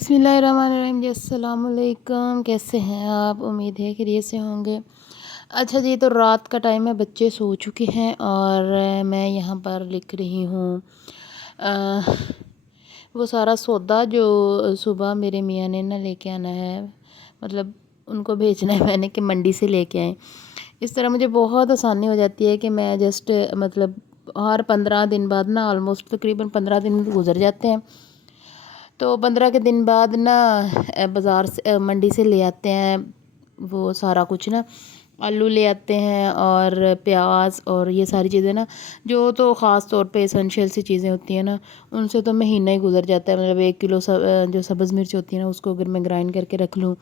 بسم اللہ الرحمن الرحیم جی، السلام علیکم۔ کیسے ہیں آپ؟ امید ہے خیریت سے ہوں گے۔ اچھا جی، تو رات کا ٹائم ہے، بچے سو چکے ہیں اور میں یہاں پر لکھ رہی ہوں وہ سارا سودا جو صبح میرے میاں نے نہ لے کے آنا ہے، مطلب ان کو بھیجنا ہے میں نے کہ منڈی سے لے کے آئیں۔ اس طرح مجھے بہت آسانی ہو جاتی ہے کہ میں جسٹ مطلب ہر 15 دن بعد نا آلموسٹ تقریباً 15 دن گزر جاتے ہیں، تو 15 کے دن بعد نا بازار سے منڈی سے لے آتے ہیں وہ سارا کچھ نا، آلو لے آتے ہیں اور پیاز اور یہ ساری چیزیں نا، جو تو خاص طور پہ اسینشیل سی چیزیں ہوتی ہیں نا، ان سے تو مہینہ ہی گزر جاتا ہے۔ مطلب 1 کلو جو سبز مرچ ہوتی ہے نا، اس کو اگر میں گرائنڈ کر کے رکھ لوں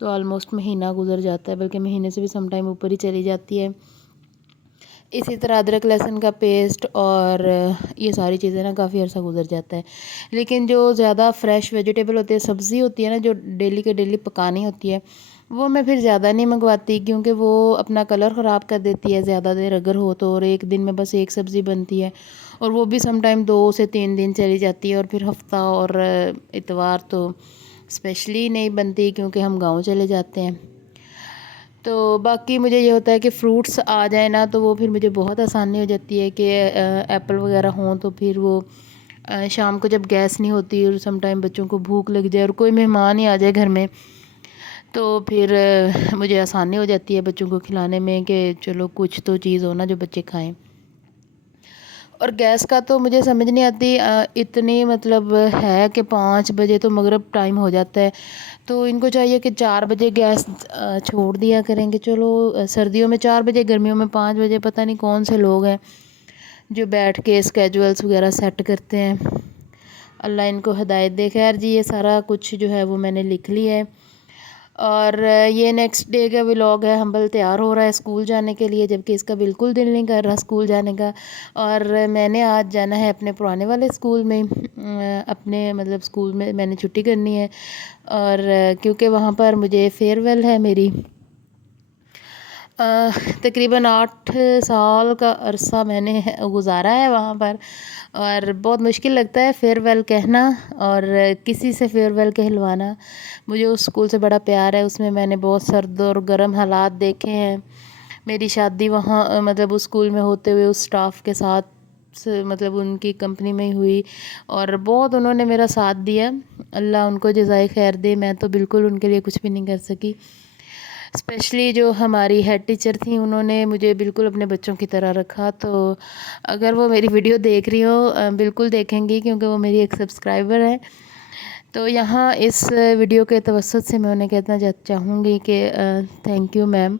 تو آلموسٹ مہینہ گزر جاتا ہے، بلکہ مہینے سے بھی سم ٹائم اوپر ہی چلی جاتی ہے۔ اسی طرح ادرک لہسن کا پیسٹ اور یہ ساری چیزیں نا کافی عرصہ گزر جاتا ہے۔ لیکن جو زیادہ فریش ویجیٹیبل ہوتی ہے، سبزی ہوتی ہے نا، جو ڈیلی کے ڈیلی پکانی ہوتی ہے، وہ میں پھر زیادہ نہیں منگواتی، کیونکہ وہ اپنا کلر خراب کر دیتی ہے زیادہ دیر اگر ہو تو، اور ایک دن میں بس ایک سبزی بنتی ہے، اور وہ بھی سم ٹائم 2 سے 3 دن چلی جاتی ہے، اور پھر ہفتہ اور اتوار تو اسپیشلی نہیں بنتی کیونکہ ہم گاؤں چلے جاتے ہیں۔ تو باقی مجھے یہ ہوتا ہے کہ فروٹس آ جائیں نا، تو وہ پھر مجھے بہت آسانی ہو جاتی ہے کہ ایپل وغیرہ ہوں تو پھر وہ شام کو جب گیس نہیں ہوتی اور سم ٹائم بچوں کو بھوک لگ جائے اور کوئی مہمان ہی آ جائے گھر میں، تو پھر مجھے آسانی ہو جاتی ہے بچوں کو کھلانے میں کہ چلو کچھ تو چیز ہو نا جو بچے کھائیں۔ اور گیس کا تو مجھے سمجھ نہیں آتی، اتنی مطلب ہے کہ 5 بجے تو مغرب ٹائم ہو جاتا ہے، تو ان کو چاہیے کہ 4 بجے گیس چھوڑ دیا کریں کہ چلو سردیوں میں 4 بجے، گرمیوں میں 5 بجے، پتہ نہیں کون سے لوگ ہیں جو بیٹھ کے اسکیجولز وغیرہ سیٹ کرتے ہیں۔ اللہ ان کو ہدایت دے۔ خیر جی، یہ سارا کچھ جو ہے وہ میں نے لکھ لی ہے، اور یہ نیکسٹ ڈے کا ولاگ ہے۔ ہمبل تیار ہو رہا ہے اسکول جانے کے لیے، جبکہ اس کا بالکل دل نہیں کر رہا اسکول جانے کا، اور میں نے آج جانا ہے اپنے پرانے والے اسکول میں، اپنے مطلب اسکول میں نے چھٹی کرنی ہے، اور کیونکہ وہاں پر مجھے فیئر ویل ہے میری۔ تقریباً 8 سال کا عرصہ میں نے گزارا ہے وہاں پر، اور بہت مشکل لگتا ہے فیئر ویل کہنا اور کسی سے فیئر ویل کہلوانا۔ مجھے اس اسکول سے بڑا پیار ہے، اس میں نے بہت سرد اور گرم حالات دیکھے ہیں۔ میری شادی وہاں مطلب اس اسکول میں ہوتے ہوئے اس سٹاف کے ساتھ مطلب ان کی کمپنی میں ہوئی، اور بہت انہوں نے میرا ساتھ دیا۔ اللہ ان کو جزائے خیر دے، میں تو بالکل ان کے لیے کچھ بھی نہیں کر سکی۔ اسپیشلی جو ہماری ہیڈ ٹیچر تھیں، انہوں نے مجھے بالکل اپنے بچوں کی طرح رکھا، تو اگر وہ میری ویڈیو دیکھ رہی ہو بالکل دیکھیں گی، کیونکہ وہ میری ایک سبسکرائبر ہے۔ تو یہاں اس ویڈیو کے توسط سے میں انہیں کہنا چاہوں گی کہ تھینک یو میم۔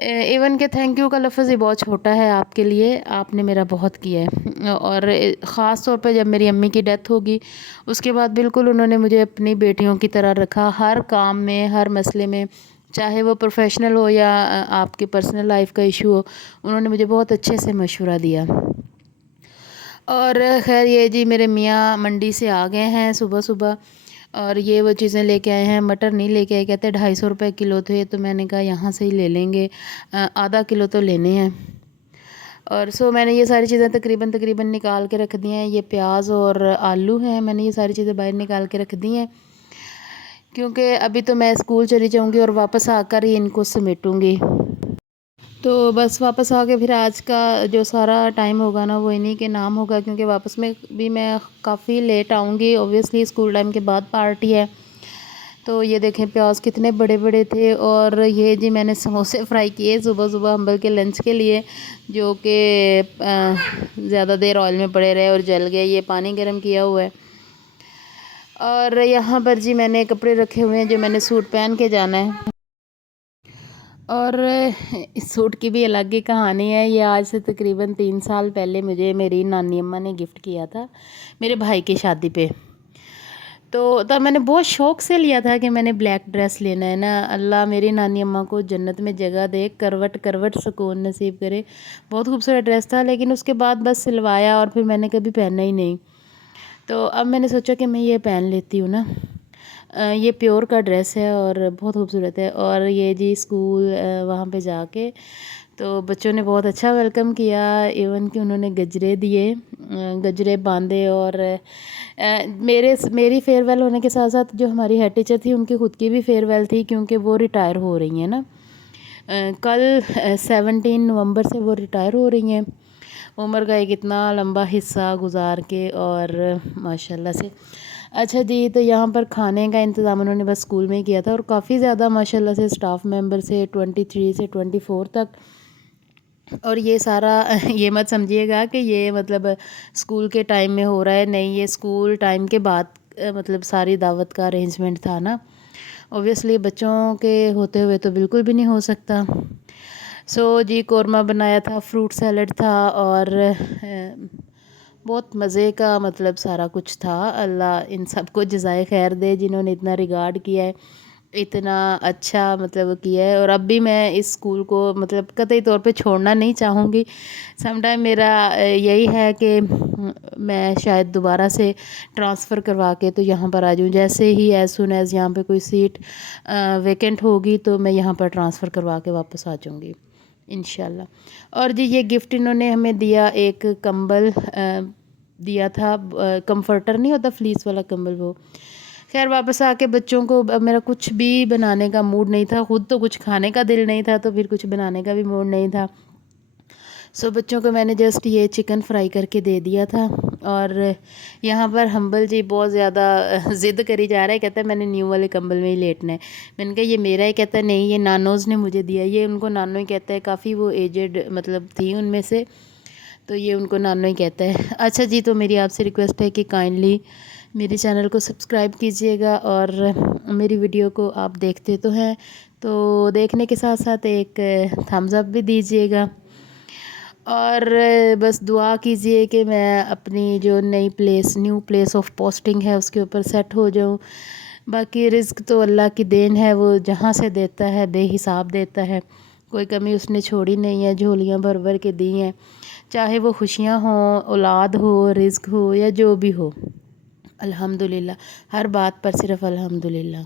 ایون کہ تھینک یو کا لفظ ہی بہت چھوٹا ہے آپ کے لیے، آپ نے میرا بہت کیا ہے، اور خاص طور پہ جب میری امی کی ڈیتھ ہوگی اس کے بعد بالکل انہوں نے مجھے اپنی بیٹیوں کی طرح رکھا، ہر کام میں، ہر مسئلے میں، چاہے وہ پروفیشنل ہو یا آپ کی پرسنل لائف کا ایشو ہو، انہوں نے مجھے بہت اچھے سے مشورہ دیا۔ اور خیر یہ جی، میرے میاں منڈی سے آ گئے ہیں صبح صبح، اور یہ وہ چیزیں لے کے آئے ہیں۔ مٹر نہیں لے کے آئے، کہتے 250 روپے کلو تھے، تو میں نے کہا یہاں سے ہی لے لیں گے، آدھا کلو تو لینے ہیں۔ اور میں نے یہ ساری چیزیں تقریباً نکال کے رکھ دی ہیں۔ یہ پیاز اور آلو ہیں، میں نے یہ ساری چیزیں باہر نکال کے رکھ دی ہیں، کیونکہ ابھی تو میں اسکول چلی جاؤں گی اور واپس آ کر ہی ان کو سمیٹوں گی۔ تو بس واپس آ کے پھر آج کا جو سارا ٹائم ہوگا نا، وہ انہی کے نام ہوگا، کیونکہ واپس میں بھی میں کافی لیٹ آؤں گی، اوبویسلی اسکول ٹائم کے بعد پارٹی ہے۔ تو یہ دیکھیں پیاز کتنے بڑے بڑے تھے، اور یہ جی میں نے سموسے فرائی کیے صبح صبح ہمبل کے لنچ کے لیے، جو کہ زیادہ دیر آئل میں پڑے رہے اور جل گئے۔ یہ پانی گرم کیا ہوا ہے، اور یہاں پر جی میں نے کپڑے رکھے ہوئے ہیں جو میں نے سوٹ پہن کے جانا ہے، اور اس سوٹ کی بھی الگ ہی کہانی ہے۔ یہ آج سے تقریباً 3 سال پہلے مجھے میری نانی اماں نے گفٹ کیا تھا میرے بھائی کی شادی پہ، تو تب میں نے بہت شوق سے لیا تھا کہ میں نے بلیک ڈریس لینا ہے نا۔ اللہ میری نانی اماں کو جنت میں جگہ دے، کروٹ کروٹ سکون نصیب کرے۔ بہت خوبصورت ڈریس تھا، لیکن اس کے بعد بس سلوایا اور پھر میں نے کبھی پہنا ہی نہیں۔ تو اب میں نے سوچا کہ میں یہ پہن لیتی ہوں نا۔ یہ پیور کا ڈریس ہے اور بہت خوبصورت ہے، اور یہ جی اسکول وہاں پہ جا کے تو بچوں نے بہت اچھا ویلکم کیا، ایون کہ انہوں نے گجرے دیے، گجرے باندھے، اور میری فیئر ویل ہونے کے ساتھ ساتھ جو ہماری ہیڈ ٹیچر تھی ان کی خود کی بھی فیئر ویل تھی، کیونکہ وہ ریٹائر ہو رہی ہیں نا، کل 17 نومبر سے وہ ریٹائر ہو رہی ہیں، عمر کا ایک اتنا لمبا حصہ گزار کے، اور ماشاء اللہ سے اچھا جی۔ تو یہاں پر کھانے کا انتظام انہوں نے بس اسکول میں ہی کیا تھا، اور کافی زیادہ ماشاء اللہ سے اسٹاف ممبر سے 23 سے 24 تک، اور یہ سارا یہ مت سمجھیے گا کہ یہ مطلب اسکول کے ٹائم میں ہو رہا ہے، نہیں، یہ اسکول ٹائم کے بعد مطلب ساری دعوت کا ارینجمنٹ تھا نا، اوبویسلی بچوں کے ہوتے ہوئے تو بالکل بھی نہیں ہو سکتا۔ سو جی قورمہ بنایا تھا، فروٹ سیلڈ تھا، اور بہت مزے کا مطلب سارا کچھ تھا۔ اللہ ان سب کو جزائے خیر دے جنہوں نے اتنا ریگارڈ کیا ہے، اتنا اچھا مطلب کیا ہے، اور اب بھی میں اس اسکول کو مطلب قطعی طور پہ چھوڑنا نہیں چاہوں گی۔ سم ٹائم میرا یہی ہے کہ میں شاید دوبارہ سے ٹرانسفر کروا کے تو یہاں پر آ جاؤں، جیسے ہی ایز سون ایز یہاں پہ کوئی سیٹ ویکنٹ ہوگی تو میں یہاں پر ٹرانسفر کروا کے واپس آ جاؤں گی انشاءاللہ۔ اور جی یہ گفٹ انہوں نے ہمیں دیا، ایک کمبل دیا تھا، کمفرٹر نہیں ہوتا فلیس والا کمبل، وہ خیر واپس آ کے بچوں کو میرا کچھ بھی بنانے کا موڈ نہیں تھا، خود تو کچھ کھانے کا دل نہیں تھا تو پھر کچھ بنانے کا بھی موڈ نہیں تھا، سو بچوں کو میں نے جسٹ یہ چکن فرائی کر کے دے دیا تھا۔ اور یہاں پر ہمبل جی بہت زیادہ ضد کری جا رہا ہے، کہتا ہے میں نے نیو والے کمبل میں ہی لیٹنا ہے، میں نے کہا یہ میرا ہی، کہتا ہے نہیں یہ نانوز نے مجھے دیا، یہ ان کو نانو ہی کہتا ہے، کافی وہ ایجڈ مطلب تھی ان میں سے، تو یہ ان کو نانو ہی کہتا ہے۔ اچھا جی، تو میری آپ سے ریکویسٹ ہے کہ کائنڈلی میری چینل کو سبسکرائب کیجئے گا، اور میری ویڈیو کو آپ دیکھتے تو ہیں تو دیکھنے کے ساتھ ساتھ ایک تھمز اپ بھی دیجئے گا، اور بس دعا کیجئے کہ میں اپنی جو نیو پلیس آف پوسٹنگ ہے اس کے اوپر سیٹ ہو جاؤں۔ باقی رزق تو اللہ کی دین ہے، وہ جہاں سے دیتا ہے بے حساب دیتا ہے، کوئی کمی اس نے چھوڑی نہیں ہے، جھولیاں بھر بھر کے دی ہیں، چاہے وہ خوشیاں ہوں، اولاد ہو، رزق ہو، یا جو بھی ہو، الحمدللہ، ہر بات پر صرف الحمدللہ۔